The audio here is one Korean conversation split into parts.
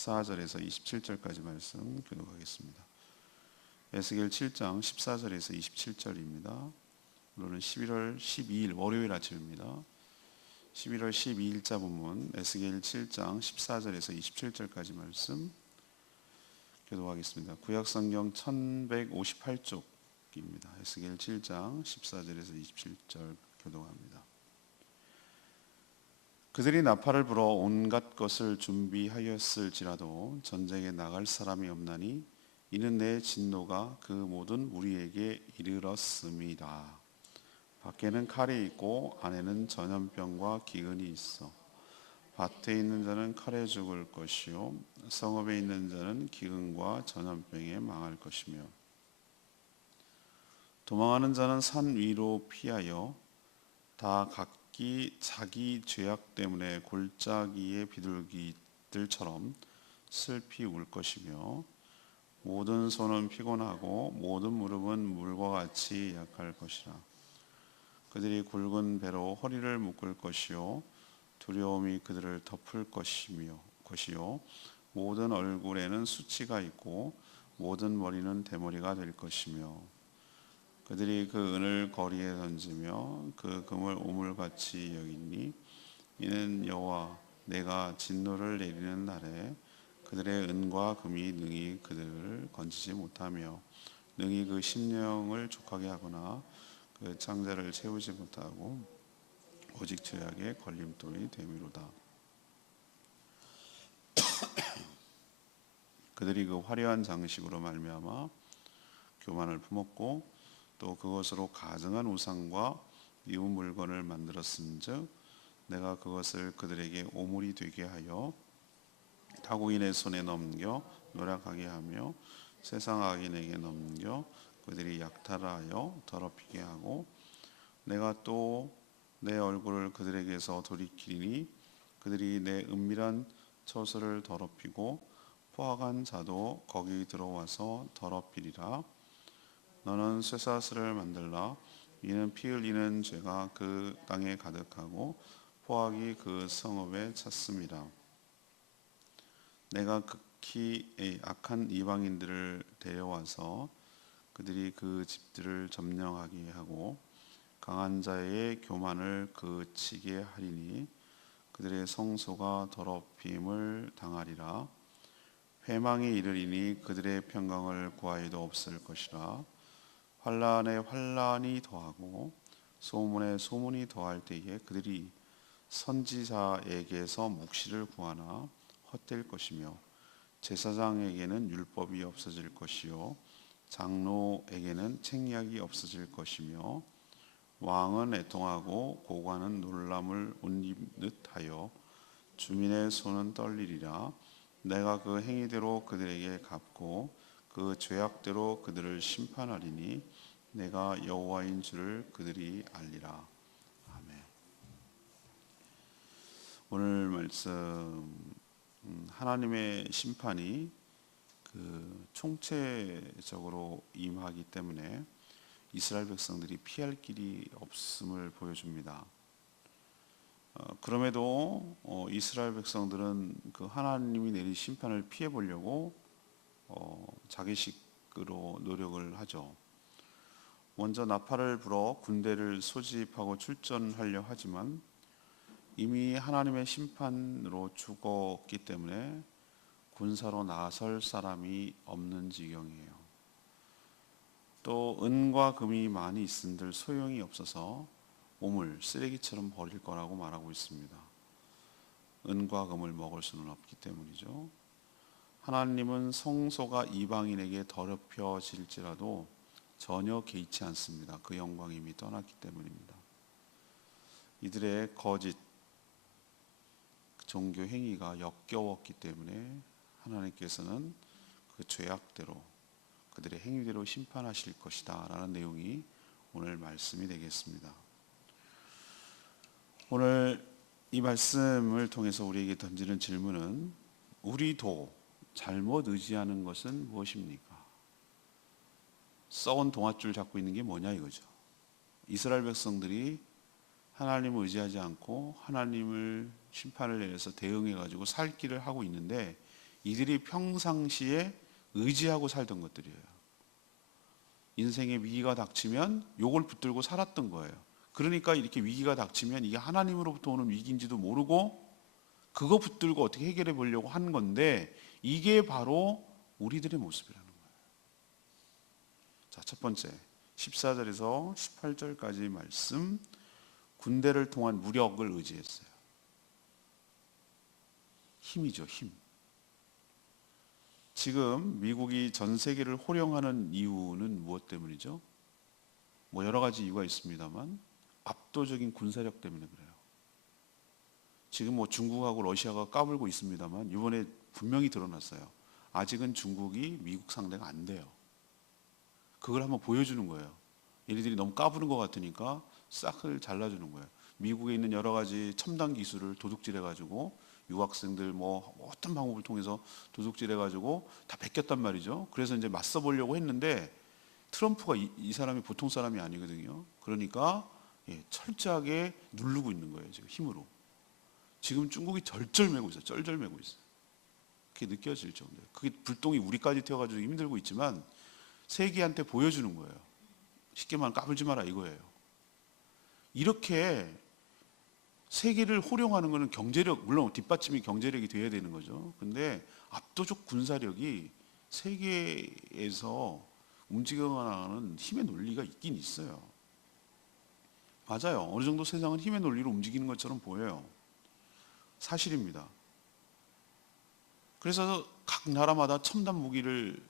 14절에서 27절까지 말씀 교독하겠습니다. 에스겔 7장 14절에서 27절입니다. 오늘은 11월 12일 월요일 아침입니다. 11월 12일자 본문 에스겔 7장 14절에서 27절까지 말씀 교독하겠습니다. 구약성경 1158쪽입니다. 에스겔 7장 14절에서 27절 교독합니다. 그들이 나팔을 불어 온갖 것을 준비하였을지라도 전쟁에 나갈 사람이 없나니 이는 내 진노가 그 모든 무리에게 이르렀음이라. 밖에는 칼이 있고 안에는 전염병과 기근이 있어 밭에 있는 자는 칼에 죽을 것이요 성읍에 있는 자는 기근과 전염병에 망할 것이며 도망하는 자는 산 위로 피하여 다 각기 자기 죄악 때문에 골짜기의 비둘기들처럼 슬피 울 것이며 모든 손은 피곤하고 모든 무릎은 물과 같이 약할 것이라. 그들이 굵은 배로 허리를 묶을 것이요 두려움이 그들을 덮을 것이요 모든 얼굴에는 수치가 있고 모든 머리는 대머리가 될 것이며 그들이 그 은을 거리에 던지며 그 금을 오물같이 여기니 이는 여호와 내가 진노를 내리는 날에 그들의 은과 금이 능히 그들을 건지지 못하며 능히 그 심령을 족하게 하거나 그 창자를 채우지 못하고 오직 죄악의 걸림돌이 됨이로다. 그들이 그 화려한 장식으로 말미암아 교만을 품었고 또 그것으로 가증한 우상과 미운 물건을 만들었은즉 내가 그것을 그들에게 오물이 되게 하여 타국인의 손에 넘겨 노략하게 하며 세상 악인에게 넘겨 그들이 약탈하여 더럽히게 하고 내가 또 내 얼굴을 그들에게서 돌이키니 그들이 내 은밀한 처소를 더럽히고 포악한 자도 거기 들어와서 더럽히리라. 너는 쇠사슬을 만들라. 이는 피 흘리는 죄가 그 땅에 가득하고 포악이 그 성읍에 찼습니다. 내가 극히 악한 이방인들을 데려와서 그들이 그 집들을 점령하게 하고 강한 자의 교만을 그치게 하리니 그들의 성소가 더럽힘을 당하리라. 회망에 이르리니 그들의 평강을 구하여도 없을 것이라. 환난에 환난이 더하고 소문에 소문이 더할 때에 그들이 선지자에게서 묵시를 구하나 헛될 것이며 제사장에게는 율법이 없어질 것이요 장로에게는 책략이 없어질 것이며 왕은 애통하고 고관은 놀람을 옷입듯 하여 주민의 손은 떨리리라. 내가 그 행위대로 그들에게 갚고 그 죄악대로 그들을 심판하리니 내가 여호와인 줄을 그들이 알리라. 아멘. 오늘 말씀 하나님의 심판이 그 총체적으로 임하기 때문에 이스라엘 백성들이 피할 길이 없음을 보여줍니다. 그럼에도 이스라엘 백성들은 그 하나님이 내린 심판을 피해 보려고 자기식으로 노력을 하죠. 먼저 나팔을 불어 군대를 소집하고 출전하려 하지만 이미 하나님의 심판으로 죽었기 때문에 군사로 나설 사람이 없는 지경이에요. 또 은과 금이 많이 있은들 소용이 없어서 오물, 쓰레기처럼 버릴 거라고 말하고 있습니다. 은과 금을 먹을 수는 없기 때문이죠. 하나님은 성소가 이방인에게 더럽혀질지라도 전혀 개의치 않습니다. 그 영광이 이미 떠났기 때문입니다. 이들의 거짓 종교 행위가 역겨웠기 때문에 하나님께서는 그 죄악대로 그들의 행위대로 심판하실 것이다 라는 내용이 오늘 말씀이 되겠습니다. 오늘 이 말씀을 통해서 우리에게 던지는 질문은 우리도 잘못 의지하는 것은 무엇입니까? 썩은 동아줄 잡고 있는 게 뭐냐 이거죠. 이스라엘 백성들이 하나님을 의지하지 않고 하나님을 심판을 내려서 대응해 가지고 살 길을 하고 있는데 이들이 평상시에 의지하고 살던 것들이에요. 인생에 위기가 닥치면 요걸 붙들고 살았던 거예요. 그러니까 이렇게 위기가 닥치면 이게 하나님으로부터 오는 위기인지도 모르고 그거 붙들고 어떻게 해결해 보려고 한 건데, 이게 바로 우리들의 모습이라는 거예요. 자, 첫 번째 14절에서 18절까지 말씀, 군대를 통한 무력을 의지했어요. 힘이죠, 힘. 지금 미국이 전 세계를 호령하는 이유는 무엇 때문이죠? 뭐 여러 가지 이유가 있습니다만 압도적인 군사력 때문에 그래요. 지금 뭐 중국하고 러시아가 까불고 있습니다만 이번에 분명히 드러났어요. 아직은 중국이 미국 상대가 안 돼요. 그걸 한번 보여주는 거예요. 얘네들이 너무 까부는 것 같으니까 싹을 잘라주는 거예요. 미국에 있는 여러 가지 첨단 기술을 도둑질해가지고 유학생들 뭐 어떤 방법을 통해서 도둑질해가지고 다 베꼈단 말이죠. 그래서 이제 맞서 보려고 했는데 트럼프가 이 사람이 보통 사람이 아니거든요. 그러니까 철저하게 누르고 있는 거예요. 지금 힘으로. 지금 중국이 절절매고 있어요. 쩔쩔매고 있어요. 그게 느껴질 정도예요. 그게 불똥이 우리까지 튀어가지고 힘들고 있지만 세계한테 보여주는 거예요. 쉽게 말하면 까불지 마라 이거예요. 이렇게 세계를 호령하는 것은 경제력, 물론 뒷받침이 경제력이 돼야 되는 거죠. 근데 압도적 군사력이 세계에서 움직여가는 힘의 논리가 있긴 있어요. 맞아요. 어느 정도 세상은 힘의 논리로 움직이는 것처럼 보여요. 사실입니다. 그래서 각 나라마다 첨단 무기를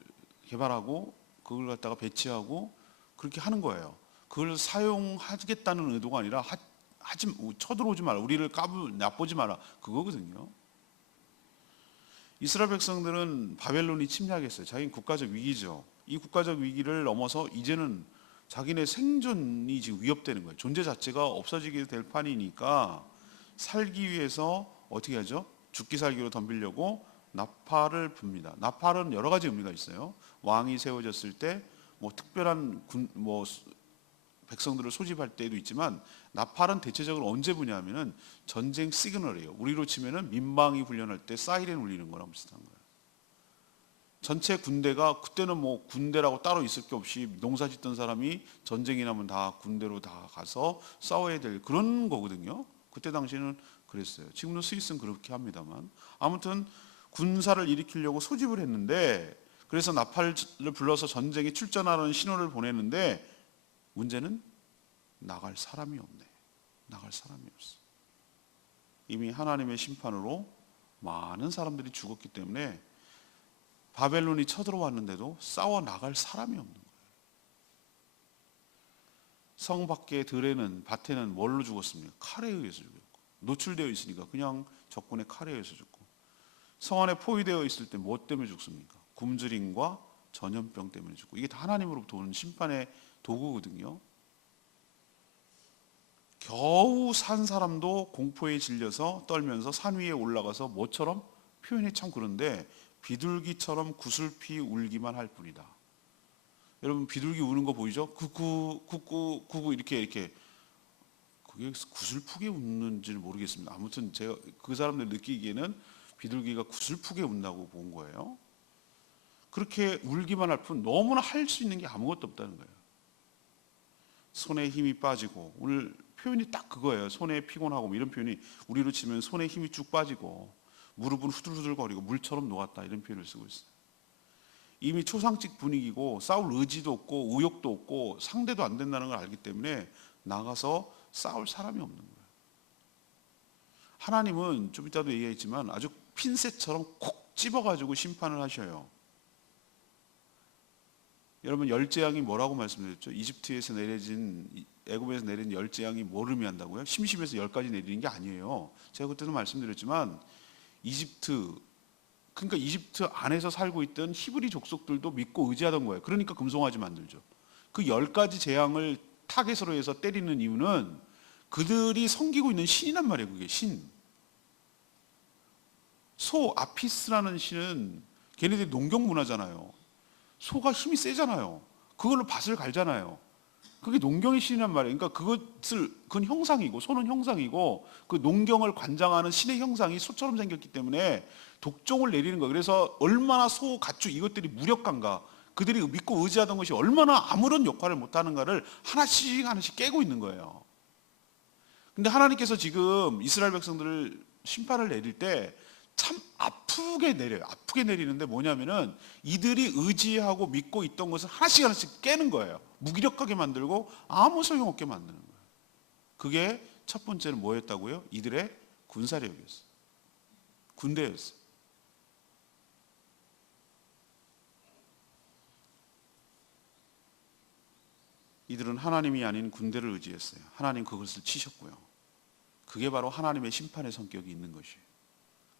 개발하고 그걸 갖다가 배치하고 그렇게 하는 거예요. 그걸 사용하겠다는 의도가 아니라 쳐들어오지 마라, 우리를 얕보지 마라, 그거거든요. 이스라엘 백성들은 바벨론이 침략했어요. 자기는 국가적 위기죠. 이 국가적 위기를 넘어서 이제는 자기네 생존이 지금 위협되는 거예요. 존재 자체가 없어지게 될 판이니까 살기 위해서 어떻게 하죠? 죽기 살기로 덤비려고 나팔을 붑니다. 나팔은 여러 가지 의미가 있어요. 왕이 세워졌을 때 뭐 특별한 백성들을 소집할 때도 있지만, 나팔은 대체적으로 언제 부냐면은 전쟁 시그널이에요. 우리로 치면은 민방위 훈련할 때 사이렌 울리는 거랑 비슷한 거예요. 전체 군대가, 그때는 뭐 군대라고 따로 있을 게 없이 농사 짓던 사람이 전쟁이 나면 다 군대로 다 가서 싸워야 될 그런 거거든요. 그때 당시에는 그랬어요. 지금도 스위스는 그렇게 합니다만, 아무튼 군사를 일으키려고 소집을 했는데, 그래서 나팔을 불러서 전쟁에 출전하는 신호를 보내는데, 문제는 나갈 사람이 없네. 나갈 사람이 없어. 이미 하나님의 심판으로 많은 사람들이 죽었기 때문에 바벨론이 쳐들어왔는데도 싸워 나갈 사람이 없는 거예요. 성 밖의 들에는, 밭에는 뭘로 죽었습니까? 칼에 의해서 죽었고, 노출되어 있으니까 그냥 적군의 칼에 의해서 죽고, 성 안에 포위되어 있을 때 뭐 때문에 죽습니까? 굶주림과 전염병 때문에 죽고. 이게 다 하나님으로부터 오는 심판의 도구거든요. 겨우 산 사람도 공포에 질려서 떨면서 산 위에 올라가서 뭐처럼, 표현이 참 그런데 비둘기처럼 구슬피 울기만 할 뿐이다. 여러분 비둘기 우는 거 보이죠? 구구 구구 구구 이렇게 그게 구슬프게 웃는지는 모르겠습니다. 아무튼 제가 그 사람들 느끼기에는 비둘기가 구슬프게 운다고 본 거예요. 그렇게 울기만 할 뿐 너무나 할 수 있는 게 아무것도 없다는 거예요. 손에 힘이 빠지고, 오늘 표현이 딱 그거예요. 손에 피곤하고 이런 표현이, 우리로 치면 손에 힘이 쭉 빠지고 무릎은 후들후들거리고 물처럼 녹았다, 이런 표현을 쓰고 있어요. 이미 초상집 분위기고 싸울 의지도 없고 의욕도 없고 상대도 안 된다는 걸 알기 때문에 나가서 싸울 사람이 없는 거예요. 하나님은 좀 이따도 얘기했지만 아주 핀셋처럼 콕 집어가지고 심판을 하셔요. 여러분 열재앙이 뭐라고 말씀드렸죠? 이집트에서 내려진, 애굽에서 내린 열재앙이 뭐를 의미한다고요? 심심해서 10가지 내리는 게 아니에요. 제가 그때도 말씀드렸지만 그러니까 이집트 안에서 살고 있던 히브리 족속들도 믿고 의지하던 거예요. 그러니까 금송아지 만들죠. 그 10가지 재앙을 타겟으로 해서 때리는 이유는 그들이 섬기고 있는 신이란 말이에요. 그게 신. 소 아피스라는 신은 걔네들이 농경 문화잖아요. 소가 힘이 세잖아요. 그걸로 밭을 갈잖아요. 그게 농경의 신이란 말이에요. 그러니까 그건 형상이고, 소는 형상이고, 그 농경을 관장하는 신의 형상이 소처럼 생겼기 때문에 독종을 내리는 거예요. 그래서 얼마나 소, 가축 이것들이 무력한가, 그들이 믿고 의지하던 것이 얼마나 아무런 역할을 못하는가를 하나씩 하나씩 깨고 있는 거예요. 근데 하나님께서 지금 이스라엘 백성들을 심판을 내릴 때 참 아프게 내려요. 아프게 내리는데 뭐냐면은 이들이 의지하고 믿고 있던 것을 하나씩 하나씩 깨는 거예요. 무기력하게 만들고 아무 소용없게 만드는 거예요. 그게 첫 번째는 뭐였다고요? 이들의 군사력이었어요. 군대였어요. 이들은 하나님이 아닌 군대를 의지했어요. 하나님 그것을 치셨고요. 그게 바로 하나님의 심판의 성격이 있는 것이에요.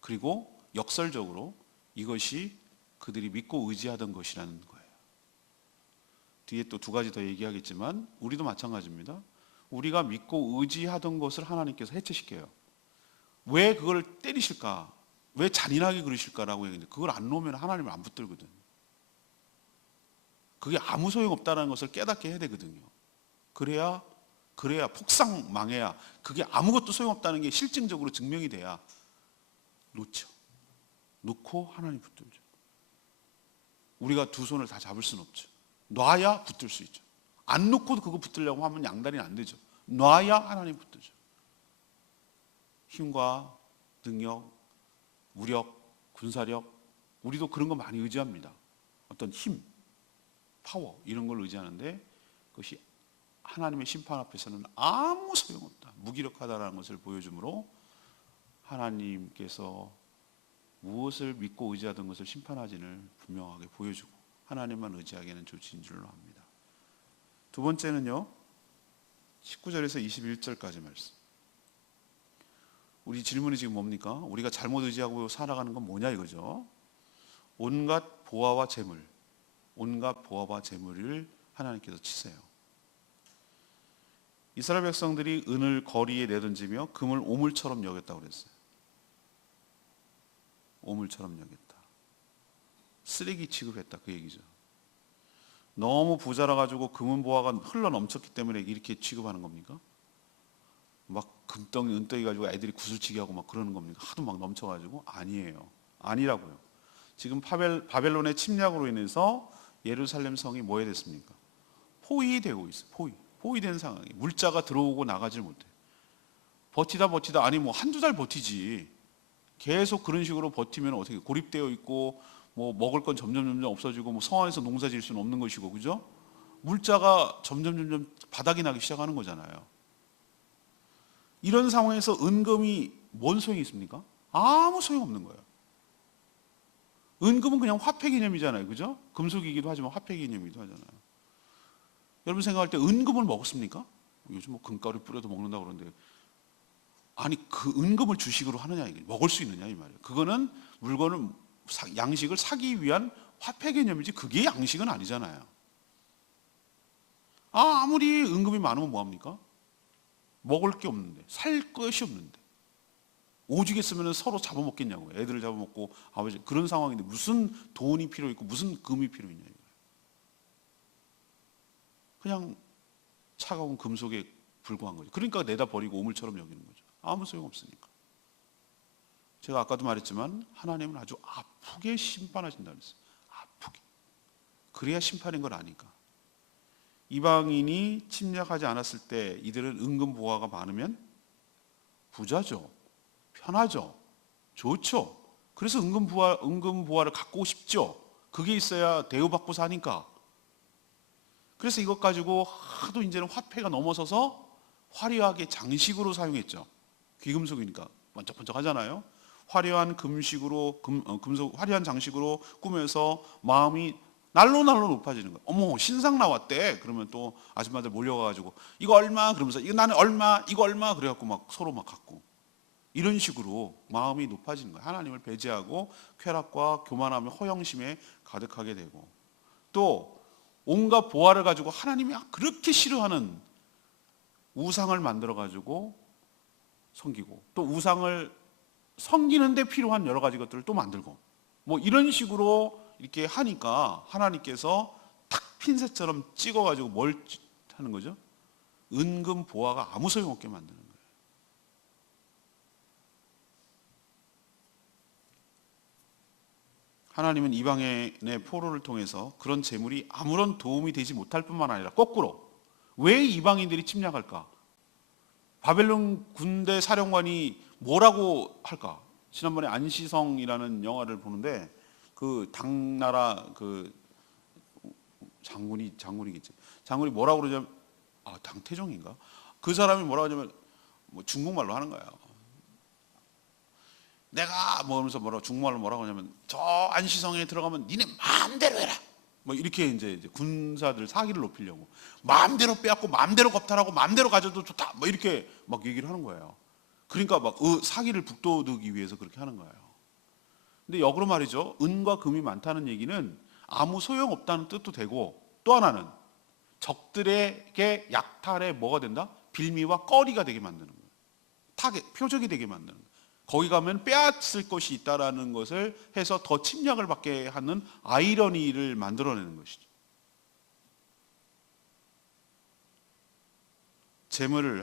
그리고 역설적으로 이것이 그들이 믿고 의지하던 것이라는 거예요. 뒤에 또 두 가지 더 얘기하겠지만 우리도 마찬가지입니다. 우리가 믿고 의지하던 것을 하나님께서 해체시켜요. 왜 그걸 때리실까? 왜 잔인하게 그러실까라고 얘기했는데 그걸 안 놓으면 하나님을 안 붙들거든. 그게 아무 소용없다는 것을 깨닫게 해야 되거든요. 그래야 폭삭 망해야, 그게 아무것도 소용없다는 게 실증적으로 증명이 돼야 놓죠. 놓고 하나님 붙들죠. 우리가 두 손을 다 잡을 수는 없죠. 놔야 붙들 수 있죠. 안 놓고도 그거 붙들려고 하면 양다리는 안 되죠. 놔야 하나님 붙들죠. 힘과 능력, 무력, 군사력, 우리도 그런 거 많이 의지합니다. 어떤 힘, 파워 이런 걸 의지하는데 그것이 하나님의 심판 앞에서는 아무 소용없다, 무기력하다라는 것을 보여주므로 하나님께서 무엇을 믿고 의지하던 것을 심판하지를 분명하게 보여주고 하나님만 의지하기에는 좋은 줄로 압니다. 두 번째는요, 19절에서 21절까지 말씀. 우리 질문이 지금 뭡니까? 우리가 잘못 의지하고 살아가는 건 뭐냐 이거죠. 온갖 보화와 재물, 온갖 보화와 재물을 하나님께서 치세요. 이스라엘 백성들이 은을 거리에 내던지며 금을 오물처럼 여겼다고 그랬어요. 오물처럼 여겼다. 쓰레기 취급했다 그 얘기죠. 너무 부자라 가지고 금은 보화가 흘러 넘쳤기 때문에 이렇게 취급하는 겁니까? 막 금덩이 은덩이 가지고 애들이 구슬치기 하고 막 그러는 겁니까? 하도 막 넘쳐가지고? 아니에요. 아니라고요. 지금 바벨론의 침략으로 인해서 예루살렘 성이 뭐에 됐습니까? 포위되고 있어요. 포위된 상황이. 물자가 들어오고 나가질 못해. 버티다 아니 뭐 한두 달 버티지. 계속 그런 식으로 버티면 어떻게 고립되어 있고 뭐 먹을 건 점점 없어지고 뭐 성 안에서 농사 지을 수는 없는 것이고, 그죠? 물자가 점점 바닥이 나기 시작하는 거잖아요. 이런 상황에서 은금이 뭔 소용이 있습니까? 아무 소용 없는 거예요. 은금은 그냥 화폐 개념이잖아요, 그죠? 금속이기도 하지만 화폐 개념이기도 하잖아요. 여러분 생각할 때 은금을 먹었습니까? 요즘 뭐 금가루 뿌려도 먹는다고 그러는데, 아니 그 은금을 주식으로 하느냐, 이게 먹을 수 있느냐 이 말이에요. 그거는 물건을 양식을 사기 위한 화폐 개념이지 그게 양식은 아니잖아요. 아무리 은금이 많으면 뭐합니까? 먹을 게 없는데, 살 것이 없는데, 오죽 했으면 서로 잡아먹겠냐고요. 애들을 잡아먹고 아버지, 그런 상황인데 무슨 돈이 필요 있고 무슨 금이 필요 있냐 이거예요. 그냥 차가운 금속에 불과한 거죠. 그러니까 내다 버리고 오물처럼 여기는 거죠. 아무 소용 없으니까. 제가 아까도 말했지만 하나님은 아주 아프게 심판하신다 그랬어요. 아프게. 그래야 심판인 걸 아니까. 이방인이 침략하지 않았을 때 이들은 은금 보화가 많으면 부자죠. 편하죠. 좋죠. 그래서 은금 보화를 갖고 싶죠. 그게 있어야 대우받고 사니까. 그래서 이것 가지고 하도 이제는 화폐가 넘어서서 화려하게 장식으로 사용했죠. 귀금속이니까 번쩍번쩍 하잖아요. 화려한 화려한 장식으로 꾸며서 마음이 날로 높아지는 거예요. 어머, 신상 나왔대. 그러면 또 아줌마들 몰려가가지고 이거 얼마? 그러면서 이거 나는 얼마? 이거 얼마? 그래갖고 막 서로 막 갖고, 이런 식으로 마음이 높아지는 거예요. 하나님을 배제하고 쾌락과 교만함의 허영심에 가득하게 되고, 또 온갖 보화를 가지고 하나님이 그렇게 싫어하는 우상을 만들어 가지고 섬기고, 또 우상을 섬기는 데 필요한 여러 가지 것들을 또 만들고, 뭐 이런 식으로 이렇게 하니까 하나님께서 탁 핀셋처럼 찍어 가지고 뭘 하는 거죠? 은금 보화가 아무 소용없게 만드는 거예요. 하나님은 이방인의 포로를 통해서 그런 재물이 아무런 도움이 되지 못할 뿐만 아니라 거꾸로 왜 이방인들이 침략할까? 바벨론 군대 사령관이 뭐라고 할까? 지난번에 안시성이라는 영화를 보는데 그 당나라 그 장군이겠지. 장군이 뭐라고 그러냐면 당태종인가? 그 사람이 뭐라고 하냐면 뭐 중국말로 하는 거예요. 내가 뭐라고 중국말로 뭐라고 하냐면 저 안시성에 들어가면 니네 마음대로 해라. 뭐 이렇게 이제 군사들 사기를 높이려고 마음대로 빼앗고 마음대로 겁탈하고 마음대로 가져도 좋다. 뭐 이렇게 막 얘기를 하는 거예요. 그러니까 막 사기를 북돋우기 위해서 그렇게 하는 거예요. 근데 역으로 말이죠. 은과 금이 많다는 얘기는 아무 소용없다는 뜻도 되고 또 하나는 적들에게 약탈에 뭐가 된다? 빌미와 꺼리가 되게 만드는 거예요. 타겟, 표적이 되게 만드는 거예요. 거기 가면 빼앗을 것이 있다라는 것을 해서 더 침략을 받게 하는 아이러니를 만들어내는 것이죠.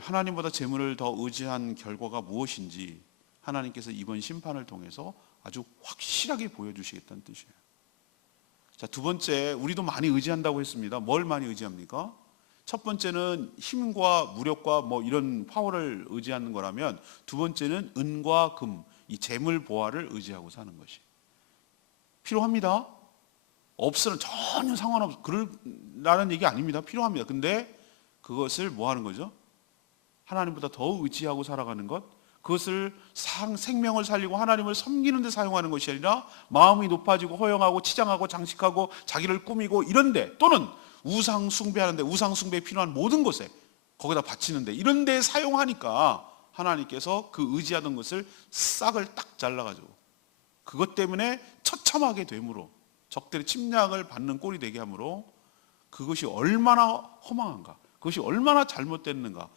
하나님보다 재물을 더 의지한 결과가 무엇인지 하나님께서 이번 심판을 통해서 아주 확실하게 보여주시겠다는 뜻이에요. 자, 두 번째, 우리도 많이 의지한다고 했습니다. 뭘 많이 의지합니까? 첫 번째는 힘과 무력과 뭐 이런 파워를 의지하는 거라면 두 번째는 은과 금, 이 재물 보화를 의지하고 사는 것이 필요합니다. 없으면 전혀 상관없어. 그러라는 얘기 아닙니다. 필요합니다. 근데 그것을 뭐 하는 거죠? 하나님보다 더 의지하고 살아가는 것, 그것을 생명을 살리고 하나님을 섬기는 데 사용하는 것이 아니라 마음이 높아지고 허영하고 치장하고 장식하고 자기를 꾸미고 이런데 또는 우상 숭배하는데 우상 숭배에 필요한 모든 곳에 거기다 바치는데 이런 데 사용하니까 하나님께서 그 의지하던 것을 싹을 딱 잘라가지고 그것 때문에 처참하게 되므로 적들의 침략을 받는 꼴이 되게 하므로 그것이 얼마나 허망한가, 그것이 얼마나 잘못됐는가,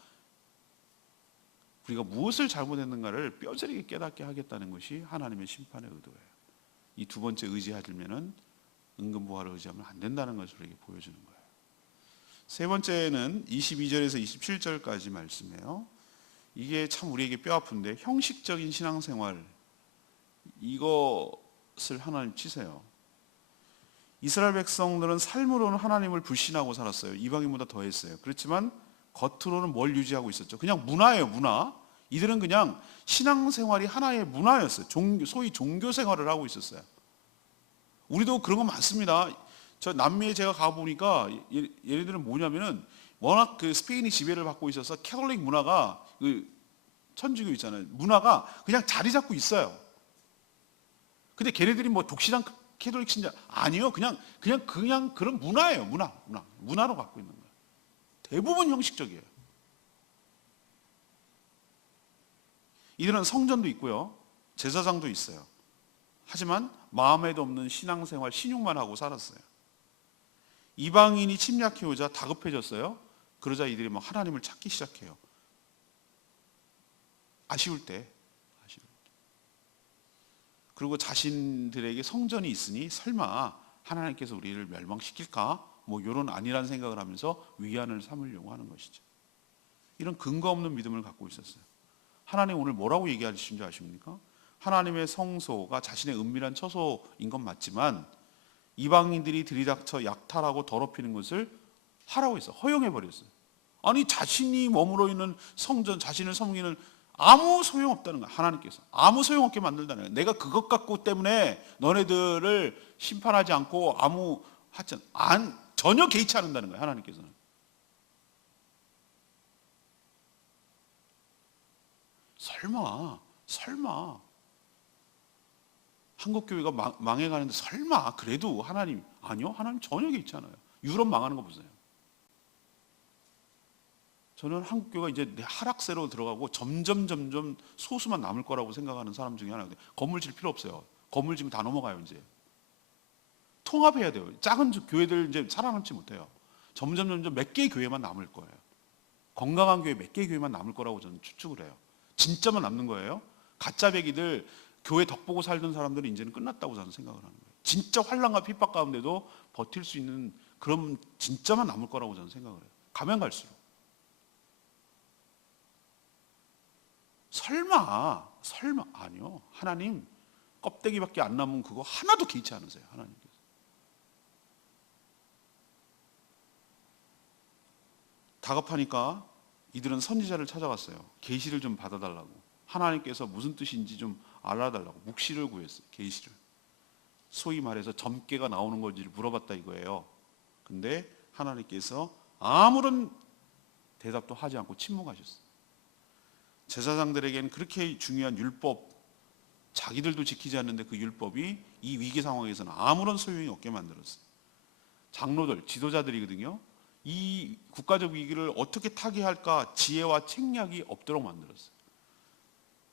우리가 무엇을 잘못했는가를 뼈저리게 깨닫게 하겠다는 것이 하나님의 심판의 의도예요. 이 두 번째 의지하려면은 은금보화를 의지하면 안 된다는 것을 우리에게 보여주는 거예요. 세 번째는 22절에서 27절까지 말씀이에요. 이게 참 우리에게 뼈 아픈데 형식적인 신앙생활 이것을 하나님 치세요. 이스라엘 백성들은 삶으로는 하나님을 불신하고 살았어요. 이방인보다 더했어요. 그렇지만 겉으로는 뭘 유지하고 있었죠? 그냥 문화예요, 문화. 이들은 그냥 신앙생활이 하나의 문화였어요. 소위 종교생활을 하고 있었어요. 우리도 그런 거 많습니다. 저 남미에 제가 가보니까 얘네들은 뭐냐면은 워낙 그 스페인이 지배를 받고 있어서 캐톨릭 문화가 그 천주교 있잖아요. 문화가 그냥 자리 잡고 있어요. 근데 걔네들이 뭐 독실한 캐톨릭 신자 아니요. 그냥 그런 문화예요. 문화로 갖고 있는 거예요. 대부분 형식적이에요. 이들은 성전도 있고요. 제사장도 있어요. 하지만 마음에도 없는 신앙생활, 신용만 하고 살았어요. 이방인이 침략해오자 다급해졌어요. 그러자 이들이 막 하나님을 찾기 시작해요. 아쉬울 때. 그리고 자신들에게 성전이 있으니 설마 하나님께서 우리를 멸망시킬까? 뭐 이런 아니란 생각을 하면서 위안을 삼으려고 하는 것이죠. 이런 근거 없는 믿음을 갖고 있었어요. 하나님 오늘 뭐라고 얘기하신 줄 아십니까? 하나님의 성소가 자신의 은밀한 처소인 건 맞지만 이방인들이 들이닥쳐 약탈하고 더럽히는 것을 하라고 했어요. 허용해버렸어요. 아니 자신이 머물러 있는 성전, 자신을 섬기는 아무 소용없다는 거야. 하나님께서 아무 소용없게 만들다는 거야. 내가 그것 갖고 때문에 너네들을 심판하지 않고 전혀 개의치 않는다는 거야. 하나님께서는. 설마 한국교회가 망해가는데 설마 그래도 하나님 아니요? 하나님 전혀 개의치 않아요. 유럽 망하는 거 보세요. 저는 한국교회가 이제 하락세로 들어가고 점점 소수만 남을 거라고 생각하는 사람 중에 하나거든요. 건물 질 필요 없어요. 건물 지면 다 넘어가요. 이제 통합해야 돼요. 작은 교회들 이제 살아남지 못해요. 점점 몇 개의 교회만 남을 거예요. 건강한 교회 몇 개의 교회만 남을 거라고 저는 추측을 해요. 진짜만 남는 거예요. 가짜 배기들 교회 덕 보고 살던 사람들은 이제는 끝났다고 저는 생각을 하는 거예요. 진짜 환난과 핍박 가운데도 버틸 수 있는 그런 진짜만 남을 거라고 저는 생각을 해요. 가면 갈수록. 설마 아니요. 하나님 껍데기밖에 안 남은 그거 하나도 개의치 않으세요. 하나님께서. 다급하니까 이들은 선지자를 찾아갔어요. 계시를 좀 받아달라고. 하나님께서 무슨 뜻인지 좀 알아달라고. 묵시를 구했어요. 계시를. 소위 말해서 점괘가 나오는 건지를 물어봤다 이거예요. 근데 하나님께서 아무런 대답도 하지 않고 침묵하셨어요. 제사장들에게는 그렇게 중요한 율법, 자기들도 지키지 않는데 그 율법이 이 위기 상황에서는 아무런 소용이 없게 만들었어요. 장로들, 지도자들이거든요. 이 국가적 위기를 어떻게 타개할까 지혜와 책략이 없도록 만들었어요.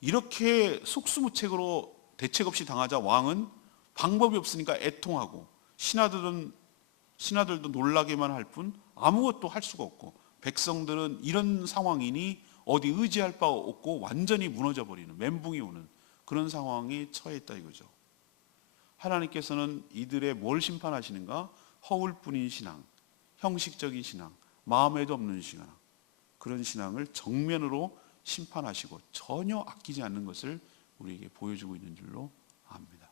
이렇게 속수무책으로 대책 없이 당하자 왕은 방법이 없으니까 애통하고 신하들도 놀라게만 할 뿐 아무것도 할 수가 없고, 백성들은 이런 상황이니 어디 의지할 바 없고 완전히 무너져 버리는, 멘붕이 오는 그런 상황에 처해 있다 이거죠. 하나님께서는 이들의 뭘 심판하시는가? 허울뿐인 신앙, 형식적인 신앙, 마음에도 없는 신앙, 그런 신앙을 정면으로 심판하시고 전혀 아끼지 않는 것을 우리에게 보여주고 있는 줄로 압니다.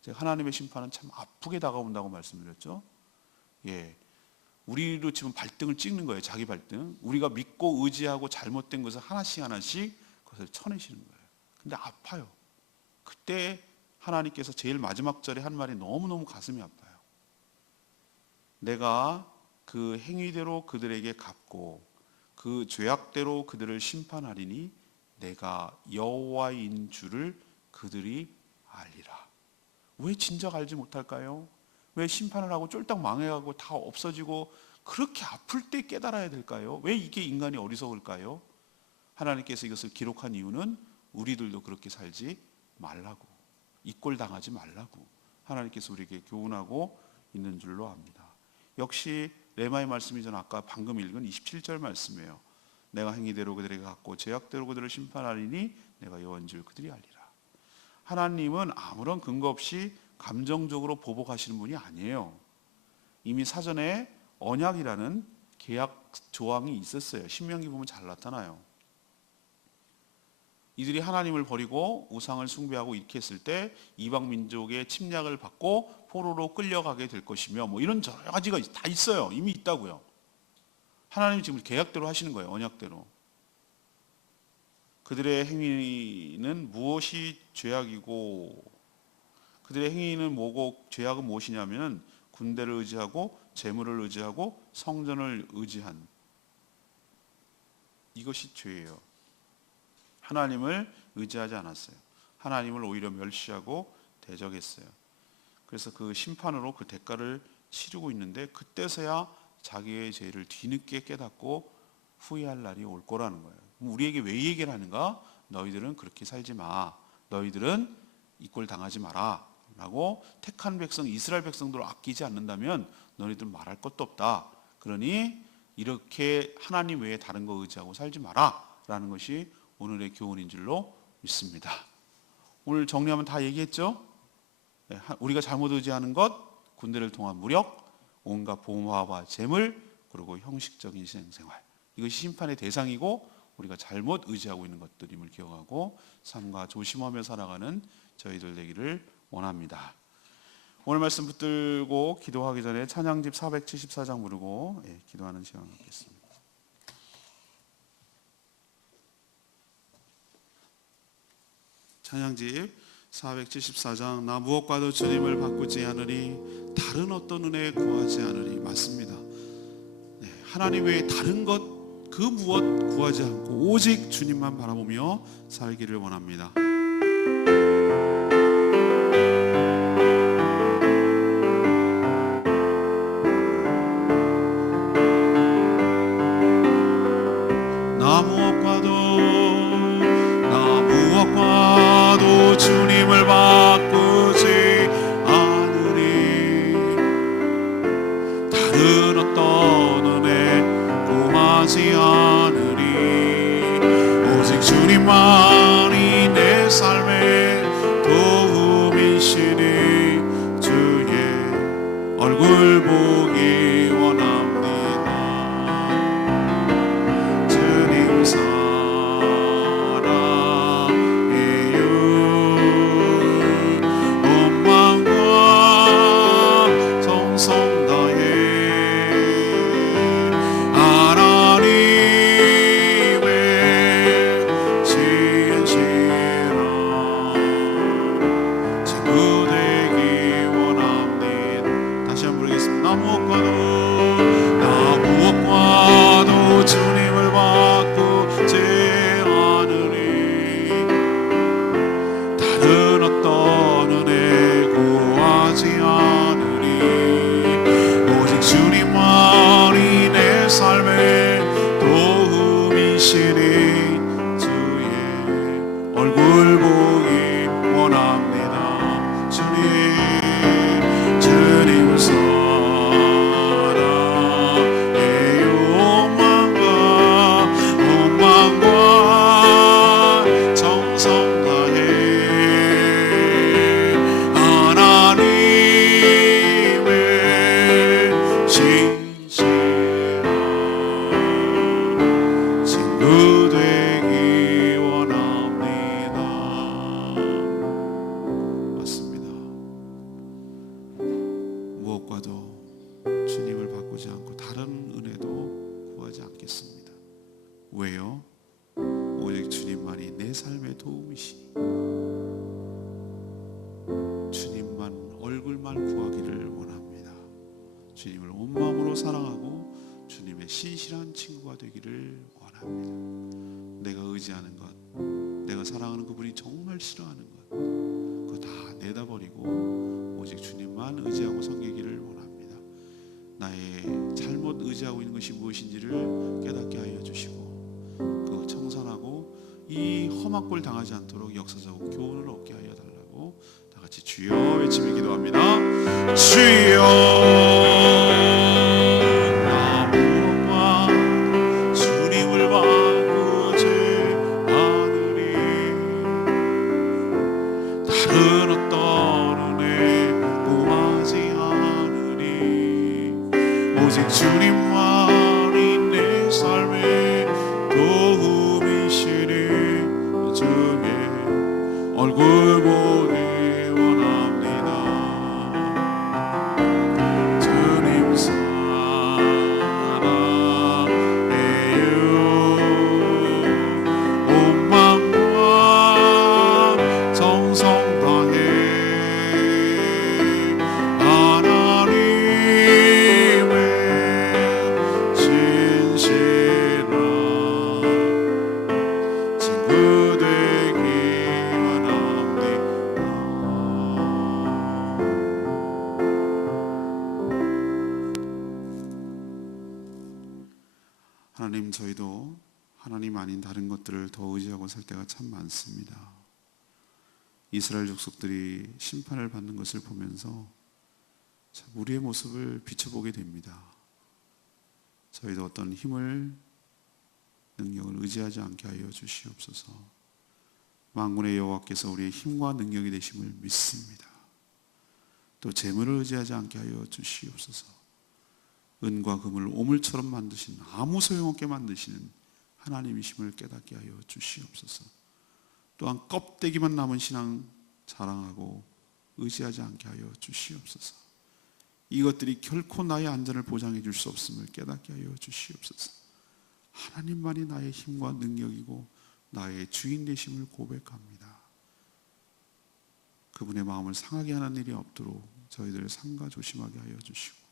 제가 하나님의 심판은 참 아프게 다가온다고 말씀드렸죠. 우리로 치면 발등을 찍는 거예요. 자기 발등. 우리가 믿고 의지하고 잘못된 것을 하나씩 그것을 쳐내시는 거예요. 근데 아파요. 그때 하나님께서 제일 마지막 절에 한 말이 너무너무 가슴이 아파요. 내가 그 행위대로 그들에게 갚고 그 죄악대로 그들을 심판하리니 내가 여호와인 줄을 그들이 알리라. 왜 진작 알지 못할까요? 왜 심판을 하고 쫄딱 망해가고 다 없어지고 그렇게 아플 때 깨달아야 될까요? 왜 이게 인간이 어리석을까요? 하나님께서 이것을 기록한 이유는 우리들도 그렇게 살지 말라고, 이꼴당하지 말라고 하나님께서 우리에게 교훈하고 있는 줄로 압니다. 역시 레마의 말씀이 저는 아까 방금 읽은 27절 말씀이에요. 내가 행위대로 그들에게 갚고 죄악대로 그들을 심판하리니 내가 여호와인 줄 그들이 알리라. 하나님은 아무런 근거 없이 감정적으로 보복하시는 분이 아니에요. 이미 사전에 언약이라는 계약 조항이 있었어요. 신명기 보면 잘 나타나요. 이들이 하나님을 버리고 우상을 숭배하고 이렇게 했을 때 이방 민족의 침략을 받고 포로로 끌려가게 될 것이며 이런 여러 가지가 다 있어요. 이미 있다고요. 하나님이 지금 계약대로 하시는 거예요. 언약대로. 그들의 행위는 무엇이 죄악이고, 그들의 행위는 뭐고 죄악은 무엇이냐면 군대를 의지하고 재물을 의지하고 성전을 의지한, 이것이 죄예요. 하나님을 의지하지 않았어요. 하나님을 오히려 멸시하고 대적했어요. 그래서 그 심판으로 그 대가를 치르고 있는데, 그때서야 자기의 죄를 뒤늦게 깨닫고 후회할 날이 올 거라는 거예요. 우리에게 왜 얘기를 하는가? 너희들은 그렇게 살지 마. 너희들은 이 꼴 당하지 마라 라고. 택한 백성 이스라엘 백성들을 아끼지 않는다면 너희들 말할 것도 없다. 그러니 이렇게 하나님 외에 다른 거 의지하고 살지 마라 라는 것이 오늘의 교훈인 줄로 믿습니다. 오늘 정리하면 다 얘기했죠? 우리가 잘못 의지하는 것, 군대를 통한 무력, 온갖 보호와 재물, 그리고 형식적인 신앙생활, 이것이 심판의 대상이고 우리가 잘못 의지하고 있는 것들임을 기억하고 삶과 조심하며 살아가는 저희들 되기를 원합니다. 오늘 말씀 붙들고 기도하기 전에 찬양집 474장 부르고 기도하는 시간을 갖겠습니다. 찬양집 474장. 나 무엇과도 주님을 바꾸지 않으리, 다른 어떤 은혜 구하지 않으리. 맞습니다. 하나님 외에 다른 것 그 무엇 구하지 않고 오직 주님만 바라보며 살기를 원합니다. 나 무엇과도 주님을 바꾸지 않으리, 다른 어떤 은혜 구하지 않으리. 오직 주님만이 내 삶의 도움이시니 주의 얼굴 보기 원합니다. 무엇과도 주님을 바꾸지 않으리. 다른 어떤 은혜 구하지 않으리. 오직 주님만이 내 삶의 도움이시니 주의 얼굴 보기 원합니다. 주님을 사랑해요. 욕망과 정성 다해 하나님의 진실한 친구 되기 원합니다. 맞습니다. 무엇과도 주님을 바꾸지 않고 다른 은혜도 구하지 않겠습니다. 왜요? 오직 주님만이 내 삶의 도움이시니 주님만 얼굴만 구하기를 원합니다. 주님을 온 마음으로 사랑하고 주님의 신실한 친구가 되기를 원합니다. 내가 의지하는 것, 내가 사랑하는 그분이 정말 싫어하는 것, 그거 다 내다버리고 오직 주님만 의지하고 섬기기를 원합니다. 나의 잘못 의지하고 있는 것이 무엇인지를 깨닫게 하여 주시고 그거 청산하고 이 험한 꼴 당하지 않도록 역사적으로 교훈을 얻게 하여 달라고 다 같이 주여 외치며 기도합니다. 주여 나 무엇과 주님을 바꾸지 않으리. 다른 어떤 은혜 구하지 않으리. 오직 주님만이 내 삶의 도움이시니 주의 얼굴 보기 원합니다. 주님 사랑해요. 온 마음과 정성 다해 하나님의 진실한 친구 되기 원합니다. 하나님, 저희도 하나님 아닌 다른 것들을 더 의지하고 살 때가 참 많습니다. 이스라엘 족속들이 심판을 받는 것을 보면서 참 우리의 모습을 비춰보게 됩니다. 저희도 어떤 힘을, 능력을 의지하지 않게 하여 주시옵소서. 만군의 여호와께서 우리의 힘과 능력이 되심을 믿습니다. 또 재물을 의지하지 않게 하여 주시옵소서. 은과 금을 오물처럼 만드신, 아무 소용없게 만드시는 하나님이심을 깨닫게 하여 주시옵소서. 또한 껍데기만 남은 신앙 자랑하고 의지하지 않게 하여 주시옵소서. 이것들이 결코 나의 안전을 보장해 줄 수 없음을 깨닫게 하여 주시옵소서. 하나님만이 나의 힘과 능력이고 나의 주인 되심을 고백합니다. 그분의 마음을 상하게 하는 일이 없도록 저희들을 삼가 조심하게 하여 주시고,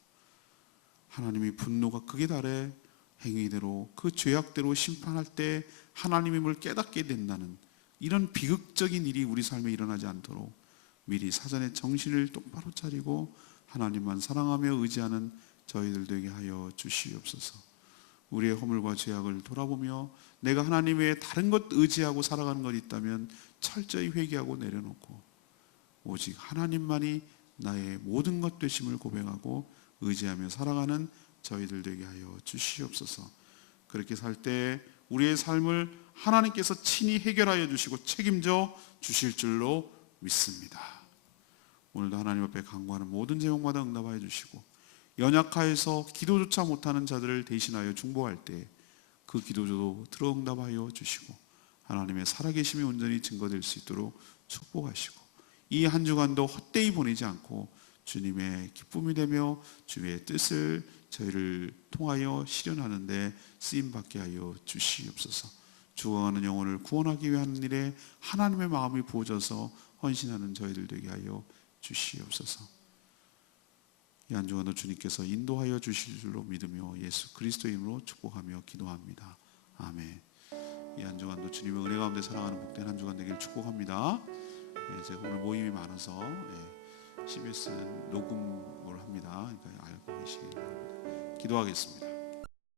하나님의 분노가 극에 달해 행위대로 그 죄악대로 심판할 때 하나님임을 깨닫게 된다는 이런 비극적인 일이 우리 삶에 일어나지 않도록 미리 사전에 정신을 똑바로 차리고 하나님만 사랑하며 의지하는 저희들 되게 하여 주시옵소서. 우리의 허물과 죄악을 돌아보며 내가 하나님 외에 다른 것 의지하고 살아가는 것 있다면 철저히 회개하고 내려놓고 오직 하나님만이 나의 모든 것 되심을 고백하고 의지하며 살아가는 저희들 되게 하여 주시옵소서. 그렇게 살 때 우리의 삶을 하나님께서 친히 해결하여 주시고 책임져 주실 줄로 믿습니다. 오늘도 하나님 앞에 간구하는 모든 제목마다 응답하여 주시고, 연약하여서 기도조차 못하는 자들을 대신하여 중보할 때 그 기도조도 들어 응답하여 주시고 하나님의 살아계심이 온전히 증거될 수 있도록 축복하시고, 이 한 주간도 헛되이 보내지 않고 주님의 기쁨이 되며 주의 뜻을 저희를 통하여 실현하는 데 쓰임받게 하여 주시옵소서. 죽어가는 영혼을 구원하기 위한 일에 하나님의 마음이 부어져서 헌신하는 저희들 되게 하여 주시옵소서. 이 한 주간도 주님께서 인도하여 주실 줄로 믿으며 예수 그리스도의 이름으로 축복하며 기도합니다. 아멘. 이 한 주간도 주님의 은혜 가운데 사랑하는 복된 한 주간 되길 축복합니다. 제가 오늘 모임이 많아서 CBS는 녹음을 합니다. 그러니까 알고 계시기 바랍니다. 기도하겠습니다.